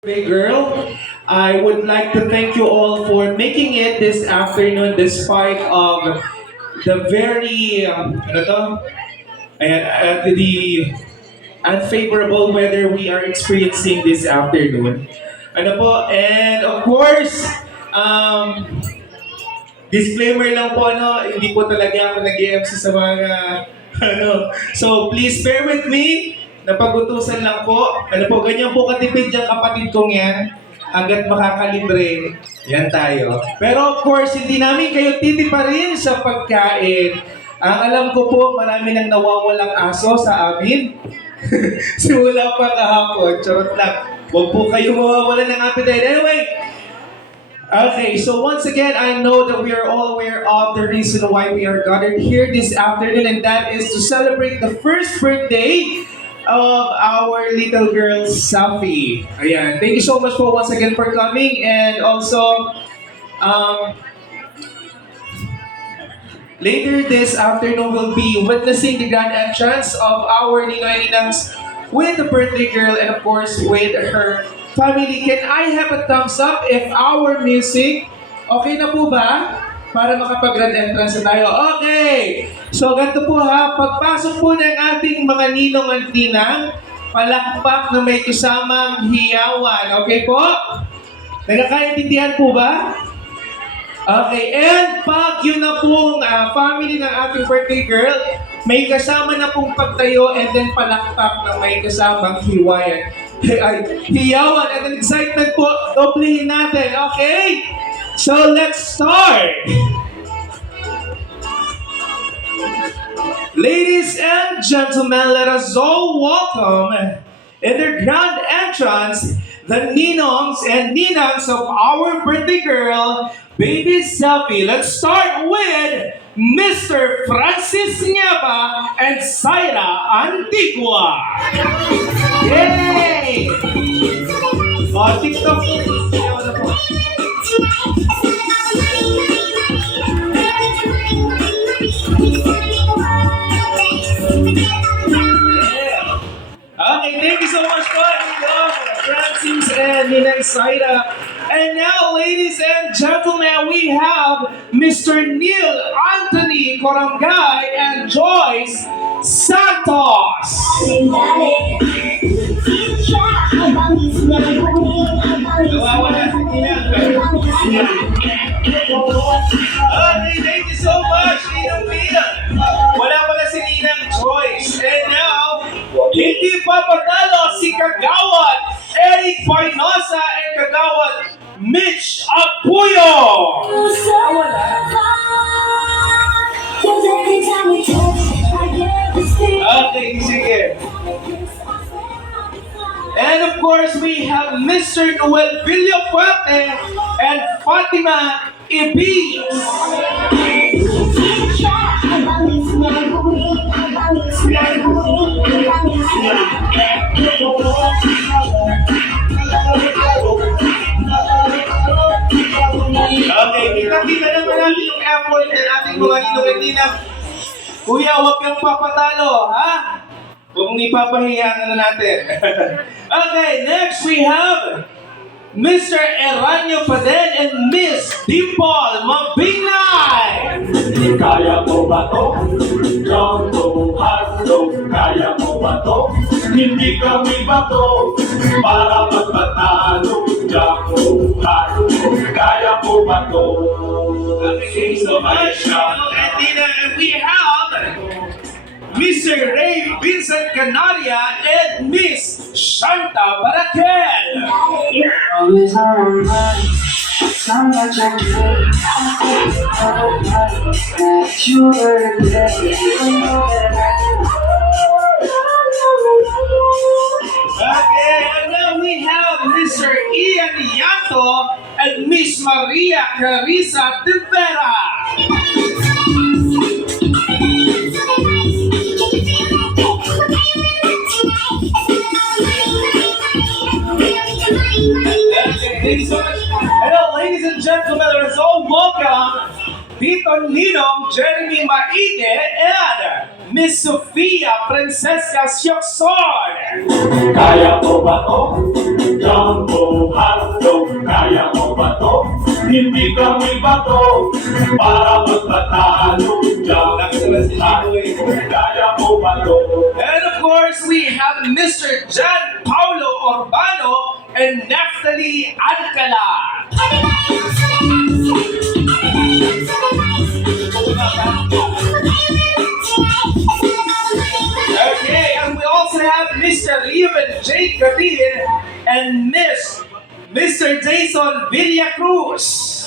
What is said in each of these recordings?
Hey girl, I would like to thank you all for making it this afternoon despite of the very the unfavorable weather we are experiencing this afternoon. Ano po? And of course, um, disclaimer lang po, hindi po talaga ako nag-MC sa mga, So, please bear with me. Napagutusan lang po. Ganyan po katipid yung kapatid kong yan. Hanggat makakalibre, yan tayo. Pero of course, hindi namin kayo titiparin sa pagkain. Ang alam ko po, marami nang nawawalang aso sa amin. Simula pa kahapon. Charot lang. Huwag po kayo mawawalan ng appetite. Anyway, okay, so once again, I know that we are all aware of the reason why we are gathered here this afternoon, and that is to celebrate the first birthday of our little girl, Safi. Ayan, thank you so much for once again for coming, and also, um, later this afternoon, we'll be witnessing the grand entrance of our Ninoy Ninangs with the birthday girl, and of course, with her family. Can I have a thumbs up if our music okay na po ba? Para makapag-grand entrance na tayo. Okay! So, ganito po ha. Pagpasok po ng ating mga ninong at ninang, palakpak na may kasamang hiyawan. Okay po? Nagkakaintindihan po ba? Okay, and pag yun na pong family ng ating birthday girl, may kasama na pong pagtayo and then palakpak na may kasamang hiwayan. Hiyawan at an excitement po, doblehin natin, okay? So let's start! Ladies and gentlemen, let us all welcome in their grand entrance the ninongs and ninangs of our birthday girl, Baby Selfie. Let's start with Mr. Francis Nieva and Zaira Antigua. Yay! Oh, TikTok. Okay, thank you so much po, Ninong, Francis and Ninang Zaira. And now, ladies and gentlemen, we have Mr. Neil Anthony Corangay and Joyce Santos. Nawawala si Ninang. Okay, thank you so much, Ninang Pia. Wala pala si Ninang Joyce. And now, hindi pa patalo si Kagawad Eric Parnosa and Kagawad Mitch Apuyo. Okay, sige. And of course, we have Mr. Noel Villafuerte and Fatima Ibis. Okay, kita-kita naman natin yung effort ng ating mga ninong at ninang. Kuya, huwag kang papatalo, ha? Huwag mong ipapahiya na natin. Okay, next we have Mr. Eranio Paden and Miss Dimple Mabinay. Kaya mo ba to? Jonto, Hato, kaya mo ba to? Hindi kami ba to? Para magpatalo, Jonto, Hato, kaya mo ba to? Okay, so much. And then we have Mr. Ray Vincent Canaria and Miss Shanta Barakel. Okay, and now we have Mr. Ian Yato and Miss Maria Carissa Tevera. Thank you so much. Hello, ladies and gentlemen, let's all welcome Tito Ninong Jeremy Maige and Miss Sofia Francesca Siokson. Kaya mo ba to? Jumbo hotdog, kaya mo ba to? Hindi kami bato para magpatalo. Jumbo hotdog, kaya mo ba to? And of course, we have Mr. John Paulo Urbano and Naftali Alcala. Okay, and we also have Mr. Ruben J. Gadir and Mr. Jason Villacruz.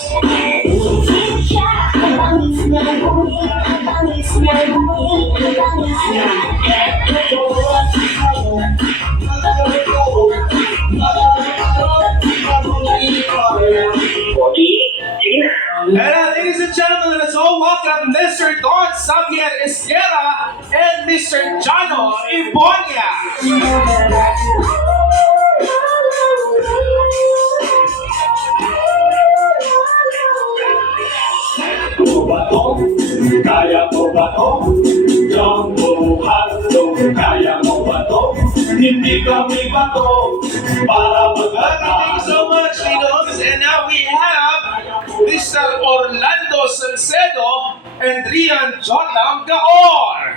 And ladies and gentlemen, let's all welcome Mr. Don Xavier Esguerra and Mr. Jano Ibonia. Kaya mo ba to? Jumbo hotdog, kaya mo ba to? Hindi kami bato para Thank you magpatalo. so much, Linos. And now we have Mr. Orlando Salcedo and Rian Jotam Gaor.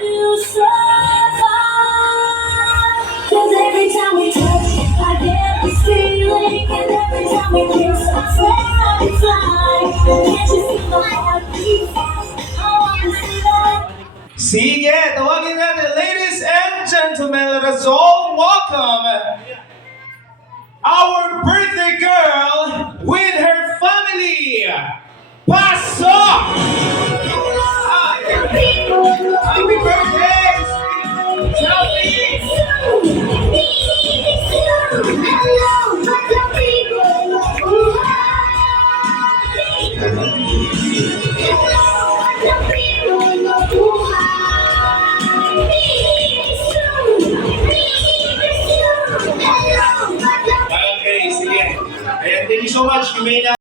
Cause every time we touch, I get this feeling. And every time we kiss, I swear I can fly. Can't you see my heartbeat? I wanna see that. Sige, tawagin natin, ladies and gentlemen, let us all welcome our birthday girl with her family. Pasok! Happy birthday! Selfie! Okay, sige. Ayan, thank you so much. You may now